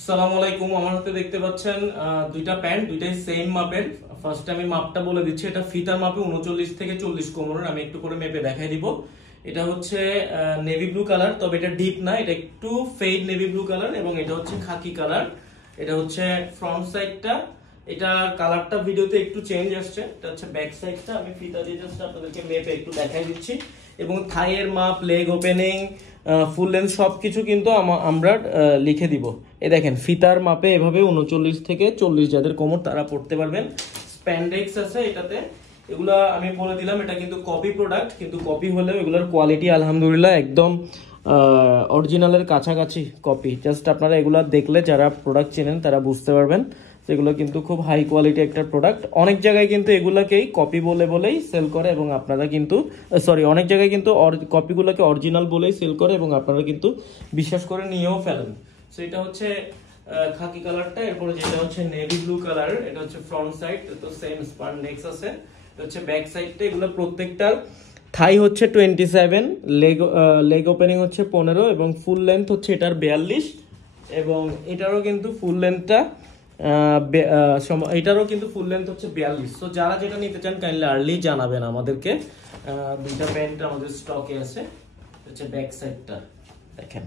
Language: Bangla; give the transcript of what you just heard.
আসসালামু আলাইকুম। আমার হাতে দেখতে পাচ্ছেন দুইটা প্যান্ট, দুইটাই সেম মাপের। ফার্স্ট আমি মাপটা বলে দিচ্ছি। এটা ফিতার মাপে 39 থেকে 40 কোমরের। আমি একটু করে মেপে দেখাই দিব। এটা হচ্ছে নেভি ব্লু কালার, তবে এটা ডিপ না, এটা একটু ফেড নেভি ব্লু কালার, এবং এটা হচ্ছে খাকি কালার। এটা হচ্ছে ফ্রন্ট সাইডটা, এটা কালারটা ভিডিওতে একটু চেঞ্জ আসছে। এটা হচ্ছে ব্যাক সাইডটা। আমি ফিতা দিয়ে জাস্ট আপনাদেরকে মেপে একটু দেখাই দিচ্ছি। এবং থাইয়ের মাপ, লেগ ওপেনিং, ফুল লেন্থ সবকিছু কিন্তু আমরা লিখে দিব। এই দেখেন ফিতার মাপে এভাবে 39 থেকে 40 যাদের কোমর তারা পড়তে পারবেন। স্প্যান্ডেক্স আছে এটাতে। এগুলা আমি বলে দিলাম, এটা কিন্তু কপি প্রোডাক্ট, কিন্তু কপি হলেও এগুলোর কোয়ালিটি আলহামদুলিল্লাহ একদম অরিজিনালের কাছাকাছি কপি। জাস্ট আপনারা এগুলা দেখলে যারা প্রোডাক্ট চেনেন তারা বুঝতে পারবেন এগুলো কিন্তু খুব হাই কোয়ালিটি একটা প্রোডাক্ট। অনেক জায়গায় কিন্তু এগুলাকেই কপি বলেই সেল করে, এবং আপনারা কিন্তু অনেক জায়গায় কিন্তু কপিগুলোকে অরিজিনাল বলেই সেল করে, এবং আপনারা কিন্তু বিশ্বাস করে নিয়েও ফেলেন। সো এটা হচ্ছে খাকি কালারটা। এরপরে যেটা হচ্ছে নেভি ব্লু কালার, এটা হচ্ছে ফ্রন্ট সাইড, তো সেম স্পান্ডেক্স আছে। এটা হচ্ছে ব্যাক সাইডটা। এগুলো প্রত্যেকটার থাই হচ্ছে 27, লেগ ওপেনিং হচ্ছে 15, এবং ফুল লেন্থ হচ্ছে এটার 42, এবং এটারও কিন্তু ফুল লেন্থটা এটারও কিন্তু ফুল লেন্থ হচ্ছে 42। তো যারা যেটা নিতে চান কাইন্ডলি আর্লি জানাবেন আমাদেরকে। দুইটা প্যান্ট আমাদের স্টকে আছে। হচ্ছে ব্যাক সাইডটা দেখেন।